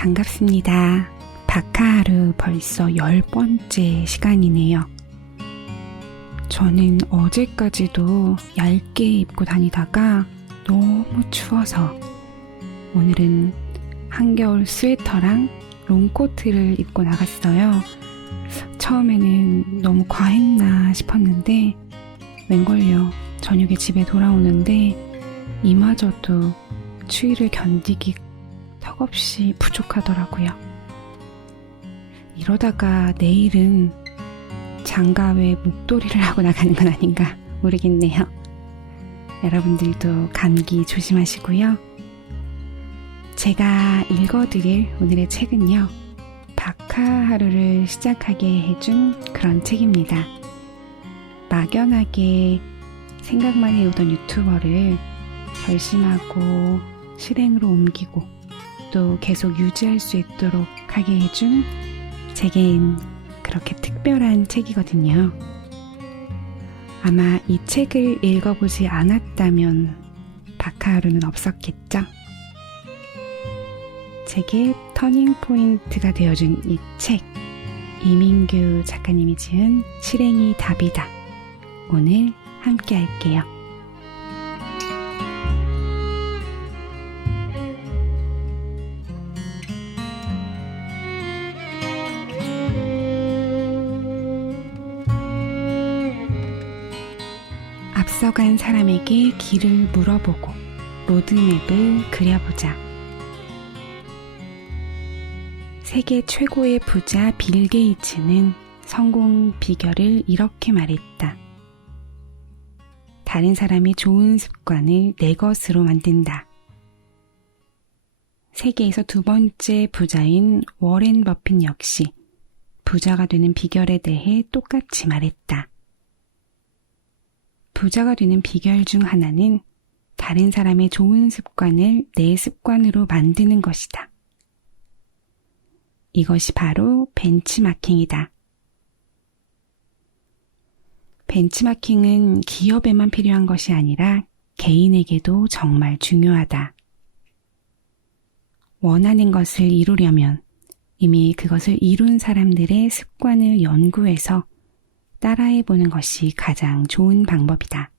반갑습니다. 바카하루 벌써 10번째 시간이네요. 저는 어제까지도 얇게 입고 다니다가 너무 추워서 오늘은 한겨울 스웨터랑 롱코트를 입고 나갔어요. 처음에는 너무 과했나 싶었는데 웬걸요, 저녁에 집에 돌아오는데 이마저도 추위를 견디기 턱없이 부족하더라고요. 이러다가 내일은 장갑에 목도리를 하고 나가는 건 아닌가 모르겠네요. 여러분들도 감기 조심하시고요. 제가 읽어드릴 오늘의 책은요, 바카하루를 시작하게 해준 그런 책입니다. 막연하게 생각만 해오던 유튜버를 결심하고 실행으로 옮기고 또 계속 유지할 수 있도록 하게 해준 제겐 그렇게 특별한 책이거든요. 아마 이 책을 읽어보지 않았다면 바카하루는 없었겠죠? 제게 터닝포인트가 되어준 이 책, 이민규 작가님이 지은 실행이 답이다. 오늘 함께 할게요. 앞서간 사람에게 길을 물어보고 로드맵을 그려보자. 세계 최고의 부자 빌 게이츠는 성공 비결을 이렇게 말했다. 다른 사람의 좋은 습관을 내 것으로 만든다. 세계에서 두 번째 부자인 워렌 버핏 역시 부자가 되는 비결에 대해 똑같이 말했다. 부자가 되는 비결 중 하나는 다른 사람의 좋은 습관을 내 습관으로 만드는 것이다. 이것이 바로 벤치마킹이다. 벤치마킹은 기업에만 필요한 것이 아니라 개인에게도 정말 중요하다. 원하는 것을 이루려면 이미 그것을 이룬 사람들의 습관을 연구해서 따라해보는 것이 가장 좋은 방법이다.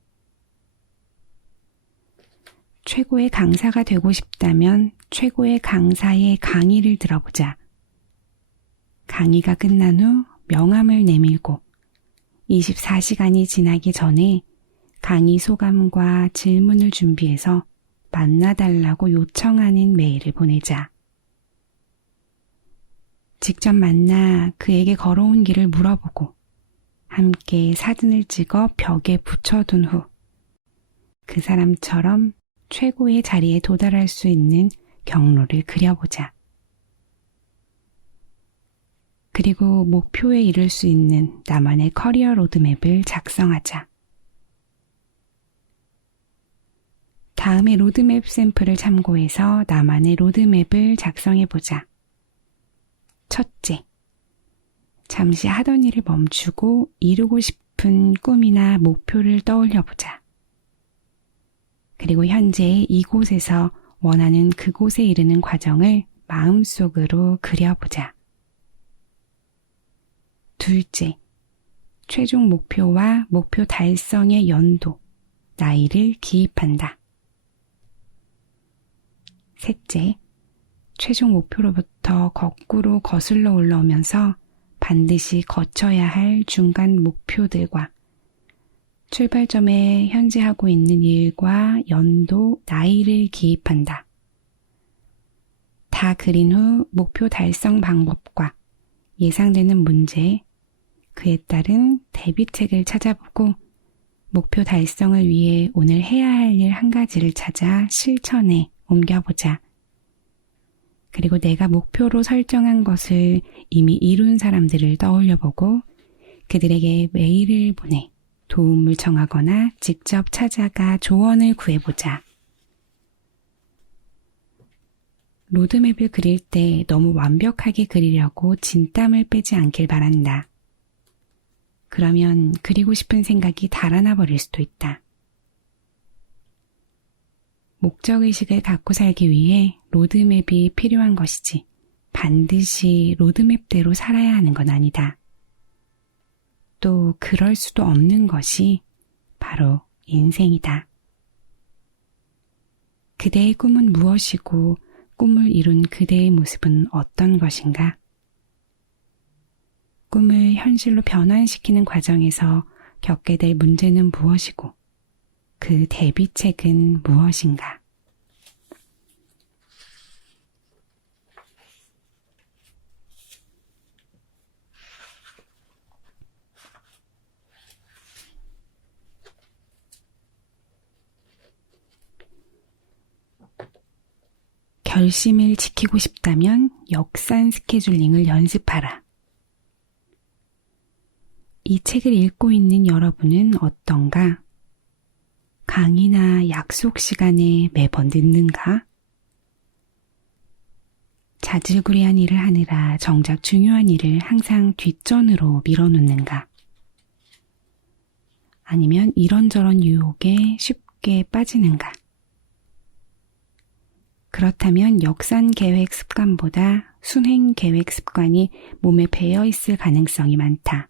최고의 강사가 되고 싶다면 최고의 강사의 강의를 들어보자. 강의가 끝난 후 명함을 내밀고 24시간이 지나기 전에 강의 소감과 질문을 준비해서 만나달라고 요청하는 메일을 보내자. 직접 만나 그에게 걸어온 길을 물어보고 함께 사진을 찍어 벽에 붙여둔 후 그 사람처럼 최고의 자리에 도달할 수 있는 경로를 그려보자. 그리고 목표에 이를 수 있는 나만의 커리어 로드맵을 작성하자. 다음에 로드맵 샘플을 참고해서 나만의 로드맵을 작성해보자. 첫째, 잠시 하던 일을 멈추고 이루고 싶은 꿈이나 목표를 떠올려보자. 그리고 현재 이곳에서 원하는 그곳에 이르는 과정을 마음속으로 그려보자. 둘째, 최종 목표와 목표 달성의 연도, 나이를 기입한다. 셋째, 최종 목표로부터 거꾸로 거슬러 올라오면서 반드시 거쳐야 할 중간 목표들과 출발점에 현재 하고 있는 일과 연도, 나이를 기입한다. 다 그린 후 목표 달성 방법과 예상되는 문제, 그에 따른 대비책을 찾아보고 목표 달성을 위해 오늘 해야 할 일 한 가지를 찾아 실천에 옮겨보자. 그리고 내가 목표로 설정한 것을 이미 이룬 사람들을 떠올려보고 그들에게 메일을 보내 도움을 청하거나 직접 찾아가 조언을 구해보자. 로드맵을 그릴 때 너무 완벽하게 그리려고 진땀을 빼지 않길 바란다. 그러면 그리고 싶은 생각이 달아나 버릴 수도 있다. 목적의식을 갖고 살기 위해 로드맵이 필요한 것이지 반드시 로드맵대로 살아야 하는 건 아니다. 또 그럴 수도 없는 것이 바로 인생이다. 그대의 꿈은 무엇이고 꿈을 이룬 그대의 모습은 어떤 것인가? 꿈을 현실로 변환시키는 과정에서 겪게 될 문제는 무엇이고 그 대비책은 무엇인가? 결심을 지키고 싶다면 역산 스케줄링을 연습하라. 이 책을 읽고 있는 여러분은 어떤가? 강의나 약속 시간에 매번 늦는가? 자질구레한 일을 하느라 정작 중요한 일을 항상 뒷전으로 밀어놓는가? 아니면 이런저런 유혹에 쉽게 빠지는가? 그렇다면 역산 계획 습관보다 순행 계획 습관이 몸에 배어 있을 가능성이 많다.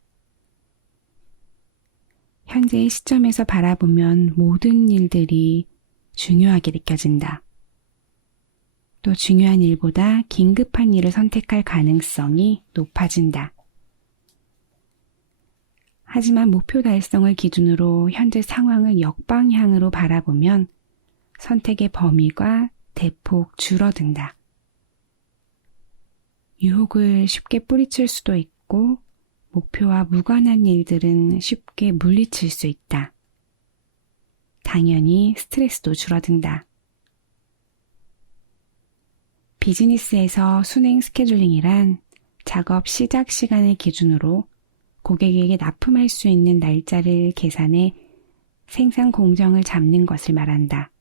현재의 시점에서 바라보면 모든 일들이 중요하게 느껴진다. 또 중요한 일보다 긴급한 일을 선택할 가능성이 높아진다. 하지만 목표 달성을 기준으로 현재 상황을 역방향으로 바라보면 선택의 범위가 대폭 줄어든다. 유혹을 쉽게 뿌리칠 수도 있고 목표와 무관한 일들은 쉽게 물리칠 수 있다. 당연히 스트레스도 줄어든다. 비즈니스에서 순행 스케줄링이란 작업 시작 시간을 기준으로 고객에게 납품할 수 있는 날짜를 계산해 생산 공정을 잡는 것을 말한다.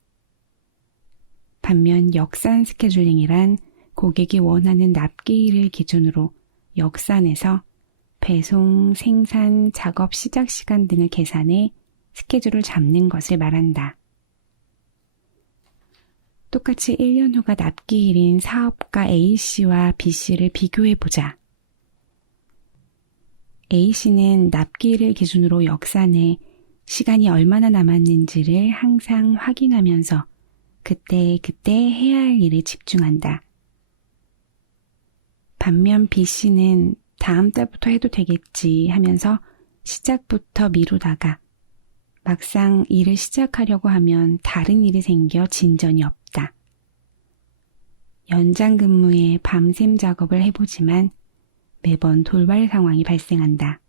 반면 역산 스케줄링이란 고객이 원하는 납기일을 기준으로 역산해서 배송, 생산, 작업 시작 시간 등을 계산해 스케줄을 잡는 것을 말한다. 똑같이 1년 후가 납기일인 사업가 A씨와 B씨를 비교해보자. A씨는 납기일을 기준으로 역산해 시간이 얼마나 남았는지를 항상 확인하면서 그때 해야 할 일에 집중한다. 반면 B씨는 다음 달부터 해도 되겠지 하면서 시작부터 미루다가 막상 일을 시작하려고 하면 다른 일이 생겨 진전이 없다. 연장 근무에 밤샘 작업을 해보지만 매번 돌발 상황이 발생한다.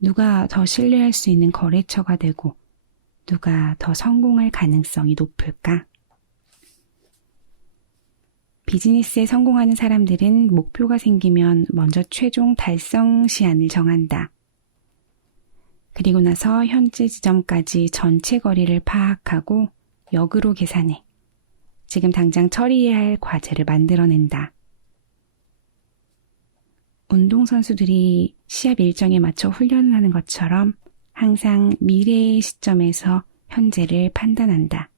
누가 더 신뢰할 수 있는 거래처가 되고 누가 더 성공할 가능성이 높을까? 비즈니스에 성공하는 사람들은 목표가 생기면 먼저 최종 달성 시한을 정한다. 그리고 나서 현재 지점까지 전체 거리를 파악하고 역으로 계산해 지금 당장 처리해야 할 과제를 만들어낸다. 운동선수들이 시합 일정에 맞춰 훈련을 하는 것처럼 항상 미래의 시점에서 현재를 판단한다.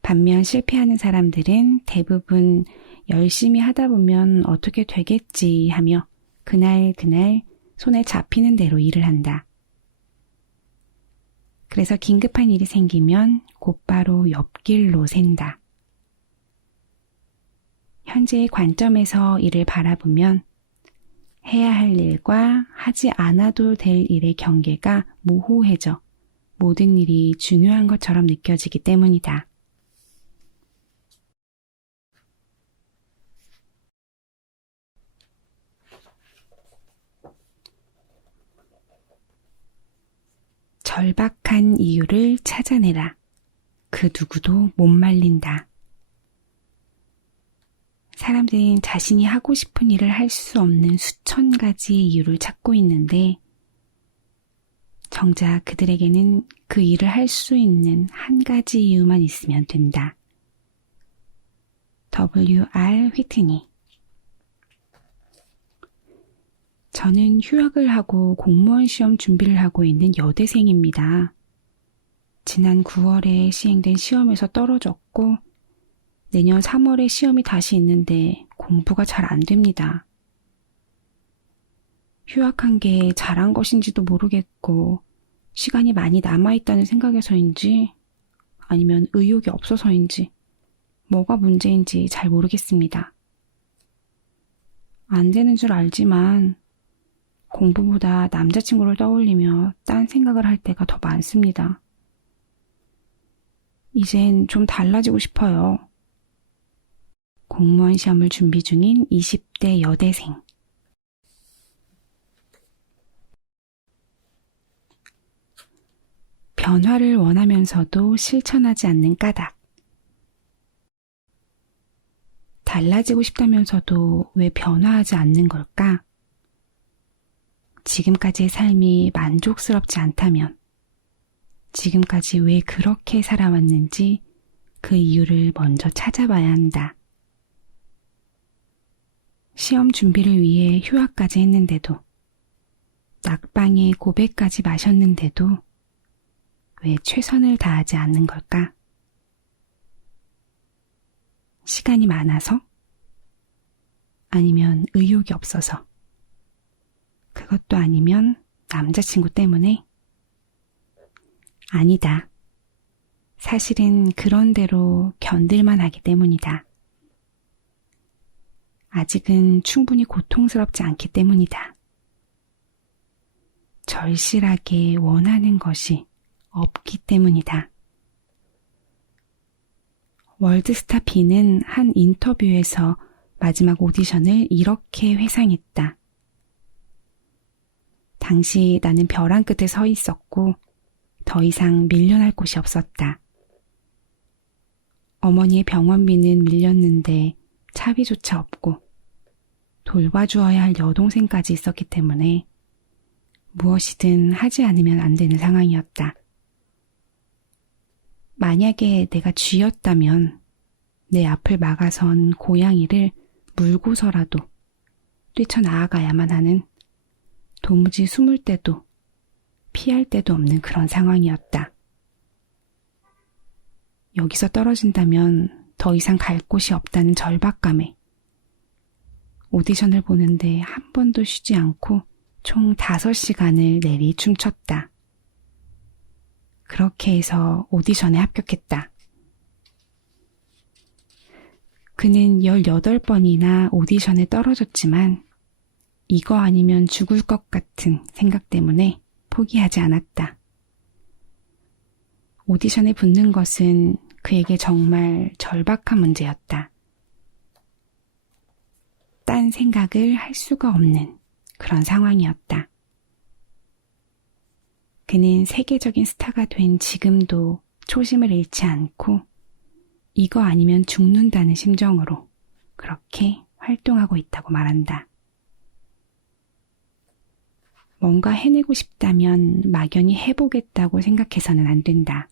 반면 실패하는 사람들은 대부분 열심히 하다 보면 어떻게 되겠지 하며 그날 손에 잡히는 대로 일을 한다. 그래서 긴급한 일이 생기면 곧바로 옆길로 샌다. 현재의 관점에서 일을 바라보면 해야 할 일과 하지 않아도 될 일의 경계가 모호해져 모든 일이 중요한 것처럼 느껴지기 때문이다. 절박한 이유를 찾아내라. 그 누구도 못 말린다. 사람들은 자신이 하고 싶은 일을 할 수 없는 수천 가지의 이유를 찾고 있는데 정작 그들에게는 그 일을 할 수 있는 한 가지 이유만 있으면 된다. W.R. 휘트니. 저는 휴학을 하고 공무원 시험 준비를 하고 있는 여대생입니다. 지난 9월에 시행된 시험에서 떨어졌고 내년 3월에 시험이 다시 있는데 공부가 잘 안 됩니다. 휴학한 게 잘한 것인지도 모르겠고 시간이 많이 남아있다는 생각에서인지 아니면 의욕이 없어서인지 뭐가 문제인지 잘 모르겠습니다. 안 되는 줄 알지만 공부보다 남자친구를 떠올리며 딴 생각을 할 때가 더 많습니다. 이젠 좀 달라지고 싶어요. 공무원 시험을 준비 중인 20대 여대생. 변화를 원하면서도 실천하지 않는 까닭. 달라지고 싶다면서도 왜 변화하지 않는 걸까? 지금까지의 삶이 만족스럽지 않다면 지금까지 왜 그렇게 살아왔는지 그 이유를 먼저 찾아봐야 한다. 시험 준비를 위해 휴학까지 했는데도 낙방에 고백까지 마셨는데도 왜 최선을 다하지 않는 걸까? 시간이 많아서? 아니면 의욕이 없어서? 그것도 아니면 남자친구 때문에? 아니다. 사실은 그런 대로 견딜만 하기 때문이다. 아직은 충분히 고통스럽지 않기 때문이다. 절실하게 원하는 것이 없기 때문이다. 월드스타 B는 한 인터뷰에서 마지막 오디션을 이렇게 회상했다. 당시 나는 벼랑 끝에 서 있었고 더 이상 밀려날 곳이 없었다. 어머니의 병원비는 밀렸는데 차비조차 없고 돌봐주어야 할 여동생까지 있었기 때문에 무엇이든 하지 않으면 안 되는 상황이었다. 만약에 내가 쥐였다면 내 앞을 막아선 고양이를 물고서라도 뛰쳐나아가야만 하는 도무지 숨을 데도 피할 데도 없는 그런 상황이었다. 여기서 떨어진다면 더 이상 갈 곳이 없다는 절박감에 오디션을 보는데 한 번도 쉬지 않고 총 5시간을 내리 춤췄다. 그렇게 해서 오디션에 합격했다. 그는 18번이나 오디션에 떨어졌지만 이거 아니면 죽을 것 같은 생각 때문에 포기하지 않았다. 오디션에 붙는 것은 그에게 정말 절박한 문제였다. 딴 생각을 할 수가 없는 그런 상황이었다. 그는 세계적인 스타가 된 지금도 초심을 잃지 않고 이거 아니면 죽는다는 심정으로 그렇게 활동하고 있다고 말한다. 뭔가 해내고 싶다면 막연히 해보겠다고 생각해서는 안 된다.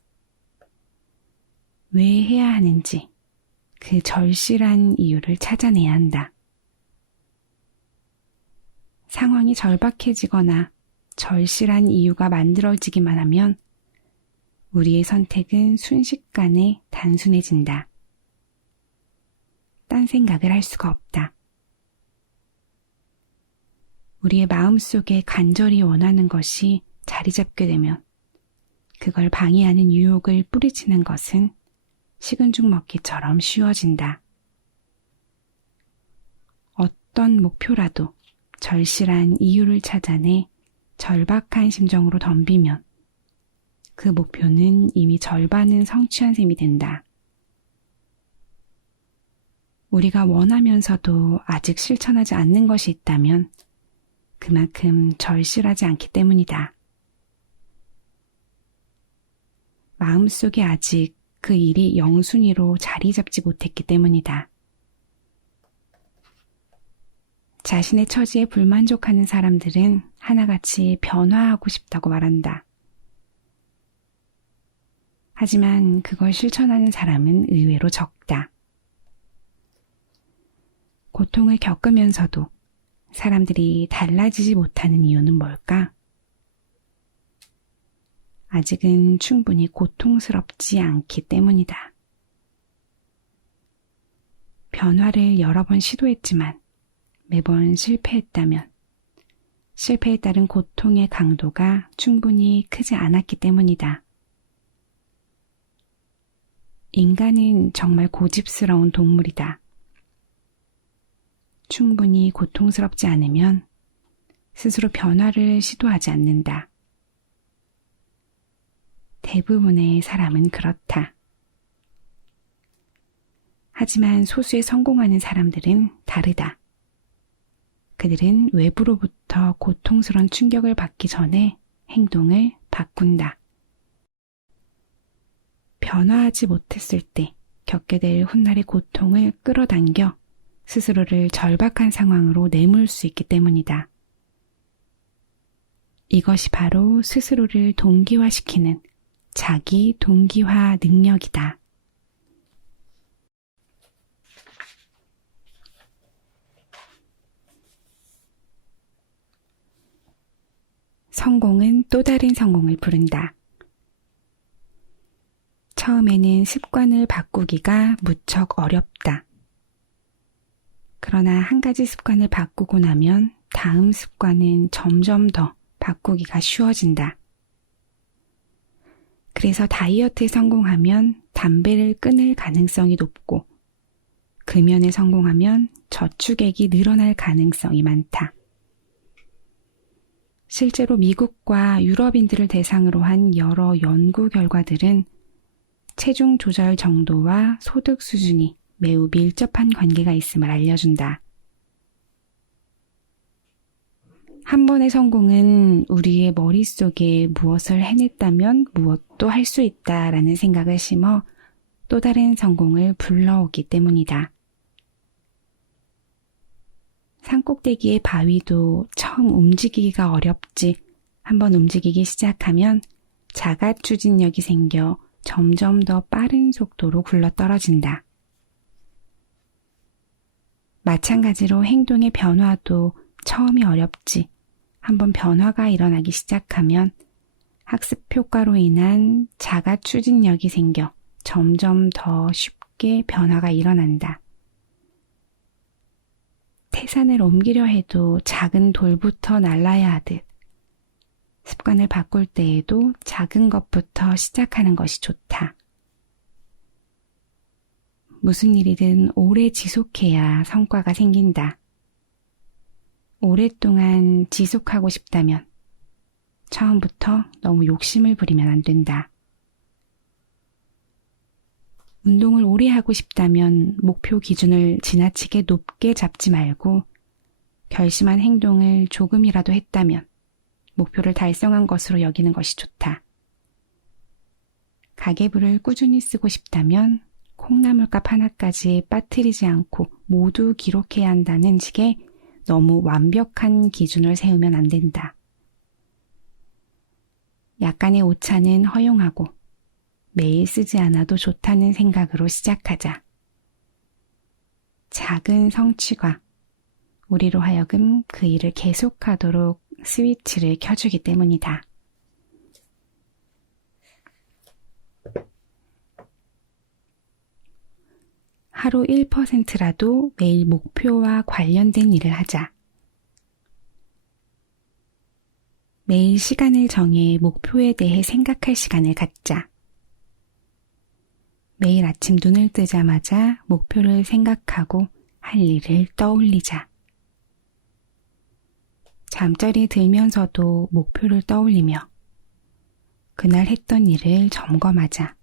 왜 해야 하는지 그 절실한 이유를 찾아내야 한다. 상황이 절박해지거나 절실한 이유가 만들어지기만 하면 우리의 선택은 순식간에 단순해진다. 딴 생각을 할 수가 없다. 우리의 마음속에 간절히 원하는 것이 자리 잡게 되면 그걸 방해하는 유혹을 뿌리치는 것은 식은 죽 먹기처럼 쉬워진다. 어떤 목표라도 절실한 이유를 찾아내 절박한 심정으로 덤비면 그 목표는 이미 절반은 성취한 셈이 된다. 우리가 원하면서도 아직 실천하지 않는 것이 있다면 그만큼 절실하지 않기 때문이다. 마음속에 아직 그 일이 영순위로 자리 잡지 못했기 때문이다. 자신의 처지에 불만족하는 사람들은 하나같이 변화하고 싶다고 말한다. 하지만 그걸 실천하는 사람은 의외로 적다. 고통을 겪으면서도 사람들이 달라지지 못하는 이유는 뭘까? 아직은 충분히 고통스럽지 않기 때문이다. 변화를 여러 번 시도했지만 매번 실패했다면 실패에 따른 고통의 강도가 충분히 크지 않았기 때문이다. 인간은 정말 고집스러운 동물이다. 충분히 고통스럽지 않으면 스스로 변화를 시도하지 않는다. 대부분의 사람은 그렇다. 하지만 소수의 성공하는 사람들은 다르다. 그들은 외부로부터 고통스러운 충격을 받기 전에 행동을 바꾼다. 변화하지 못했을 때 겪게 될 훗날의 고통을 끌어당겨 스스로를 절박한 상황으로 내몰 수 있기 때문이다. 이것이 바로 스스로를 동기화시키는 자기 동기화 능력이다. 성공은 또 다른 성공을 부른다. 처음에는 습관을 바꾸기가 무척 어렵다. 그러나 한 가지 습관을 바꾸고 나면 다음 습관은 점점 더 바꾸기가 쉬워진다. 그래서 다이어트에 성공하면 담배를 끊을 가능성이 높고 금연에 성공하면 저축액이 늘어날 가능성이 많다. 실제로 미국과 유럽인들을 대상으로 한 여러 연구 결과들은 체중 조절 정도와 소득 수준이 매우 밀접한 관계가 있음을 알려준다. 한 번의 성공은 우리의 머릿속에 무엇을 해냈다면 무엇도 할 수 있다라는 생각을 심어 또 다른 성공을 불러오기 때문이다. 산꼭대기의 바위도 처음 움직이기가 어렵지 한번 움직이기 시작하면 자가 추진력이 생겨 점점 더 빠른 속도로 굴러떨어진다. 마찬가지로 행동의 변화도 처음이 어렵지 한번 변화가 일어나기 시작하면 학습 효과로 인한 자가 추진력이 생겨 점점 더 쉽게 변화가 일어난다. 태산을 옮기려 해도 작은 돌부터 날라야 하듯 습관을 바꿀 때에도 작은 것부터 시작하는 것이 좋다. 무슨 일이든 오래 지속해야 성과가 생긴다. 오랫동안 지속하고 싶다면 처음부터 너무 욕심을 부리면 안 된다. 운동을 오래 하고 싶다면 목표 기준을 지나치게 높게 잡지 말고 결심한 행동을 조금이라도 했다면 목표를 달성한 것으로 여기는 것이 좋다. 가계부를 꾸준히 쓰고 싶다면 콩나물값 하나까지 빠뜨리지 않고 모두 기록해야 한다는 식의 너무 완벽한 기준을 세우면 안 된다. 약간의 오차는 허용하고 매일 쓰지 않아도 좋다는 생각으로 시작하자. 작은 성취가 우리로 하여금 그 일을 계속하도록 스위치를 켜주기 때문이다. 하루 1%라도 매일 목표와 관련된 일을 하자. 매일 시간을 정해 목표에 대해 생각할 시간을 갖자. 매일 아침 눈을 뜨자마자 목표를 생각하고 할 일을 떠올리자. 잠자리에 들면서도 목표를 떠올리며 그날 했던 일을 점검하자.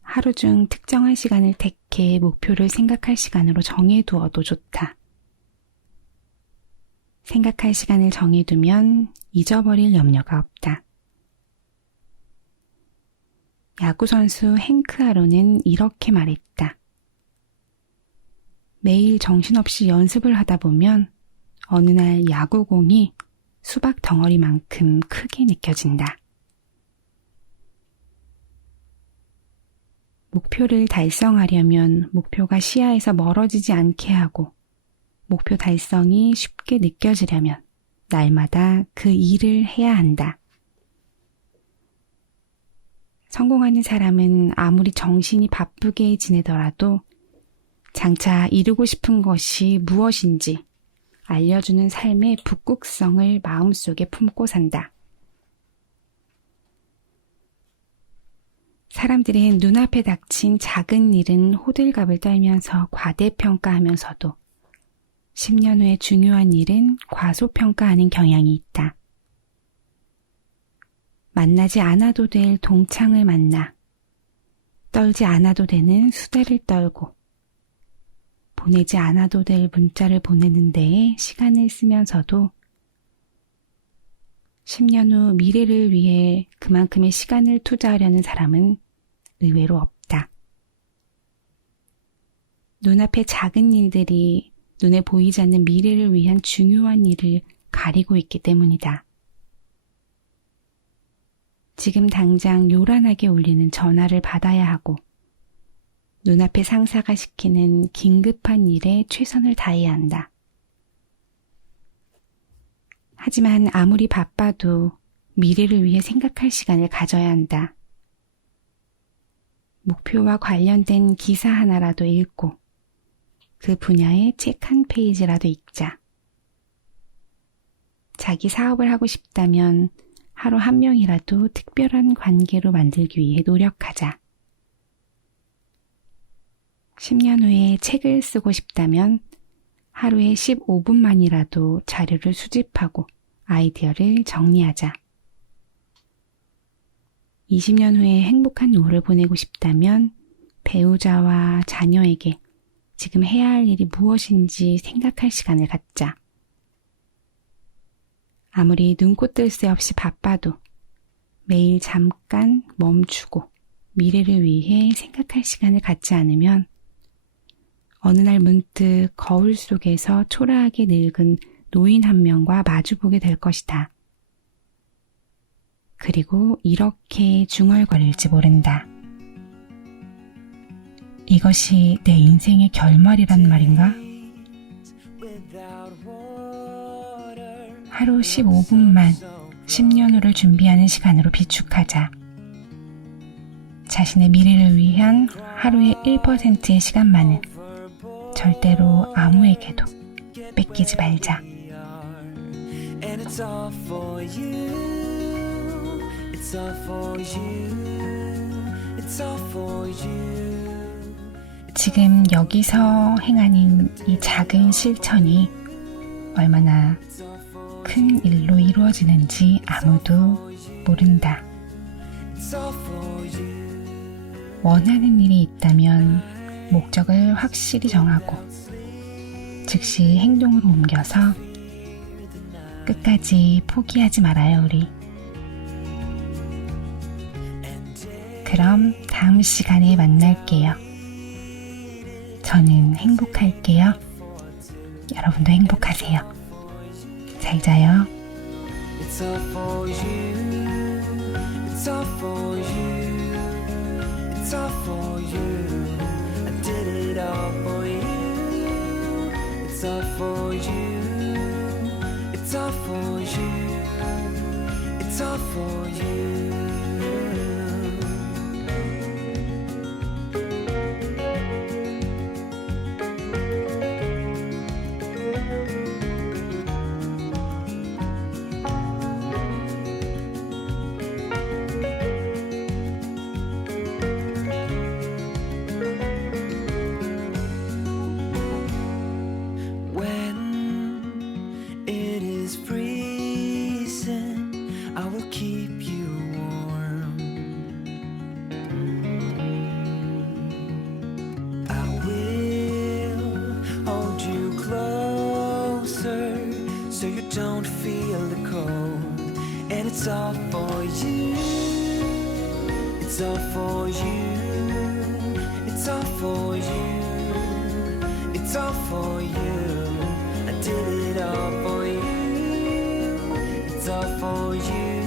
하루 중 특정한 시간을 택해 목표를 생각할 시간으로 정해두어도 좋다. 생각할 시간을 정해두면 잊어버릴 염려가 없다. 야구선수 행크 아론은 이렇게 말했다. 매일 정신없이 연습을 하다 보면 어느 날 야구공이 수박 덩어리만큼 크게 느껴진다. 목표를 달성하려면 목표가 시야에서 멀어지지 않게 하고 목표 달성이 쉽게 느껴지려면 날마다 그 일을 해야 한다. 성공하는 사람은 아무리 정신이 바쁘게 지내더라도 장차 이루고 싶은 것이 무엇인지 알려주는 삶의 북극성을 마음속에 품고 산다. 사람들은 눈앞에 닥친 작은 일은 호들갑을 떨면서 과대평가하면서도 10년 후에 중요한 일은 과소평가하는 경향이 있다. 만나지 않아도 될 동창을 만나 떨지 않아도 되는 수다를 떨고 보내지 않아도 될 문자를 보내는 데에 시간을 쓰면서도 10년 후 미래를 위해 그만큼의 시간을 투자하려는 사람은 의외로 없다. 눈앞의 작은 일들이 눈에 보이지 않는 미래를 위한 중요한 일을 가리고 있기 때문이다. 지금 당장 요란하게 울리는 전화를 받아야 하고 눈앞의 상사가 시키는 긴급한 일에 최선을 다해야 한다. 하지만 아무리 바빠도 미래를 위해 생각할 시간을 가져야 한다. 목표와 관련된 기사 하나라도 읽고 그 분야의 책 한 페이지라도 읽자. 자기 사업을 하고 싶다면 하루 한 명이라도 특별한 관계로 만들기 위해 노력하자. 10년 후에 책을 쓰고 싶다면 하루에 15분만이라도 자료를 수집하고 아이디어를 정리하자. 20년 후에 행복한 노후를 보내고 싶다면 배우자와 자녀에게 지금 해야 할 일이 무엇인지 생각할 시간을 갖자. 아무리 눈코 뜰 새 없이 바빠도 매일 잠깐 멈추고 미래를 위해 생각할 시간을 갖지 않으면 어느 날 문득 거울 속에서 초라하게 늙은 노인 한 명과 마주보게 될 것이다. 그리고 이렇게 중얼거릴지 모른다. 이것이 내 인생의 결말이란 말인가? 하루 15분만 10년 후를 준비하는 시간으로 비축하자. 자신의 미래를 위한 하루의 1%의 시간만은 절대로 아무에게도 뺏기지 말자. 지금 여기서 행하는 이 작은 실천이 얼마나 큰 일로 이루어지는지 아무도 모른다. 원하는 일이 있다면 목적을 확실히 정하고 즉시 행동으로 옮겨서 끝까지 포기하지 말아요, 우리. 그럼 다음 시간에 만날게요. 저는 행복할게요. 여러분도 행복하세요. 잘 자요. It's all for you. It's all for you. It's all for you. I did it all for you. It's all for you. It's all for you. It's all for you. So you don't feel the cold. And it's all for you. It's all for you. It's all for you. It's all for you. I did it all for you. It's all for you.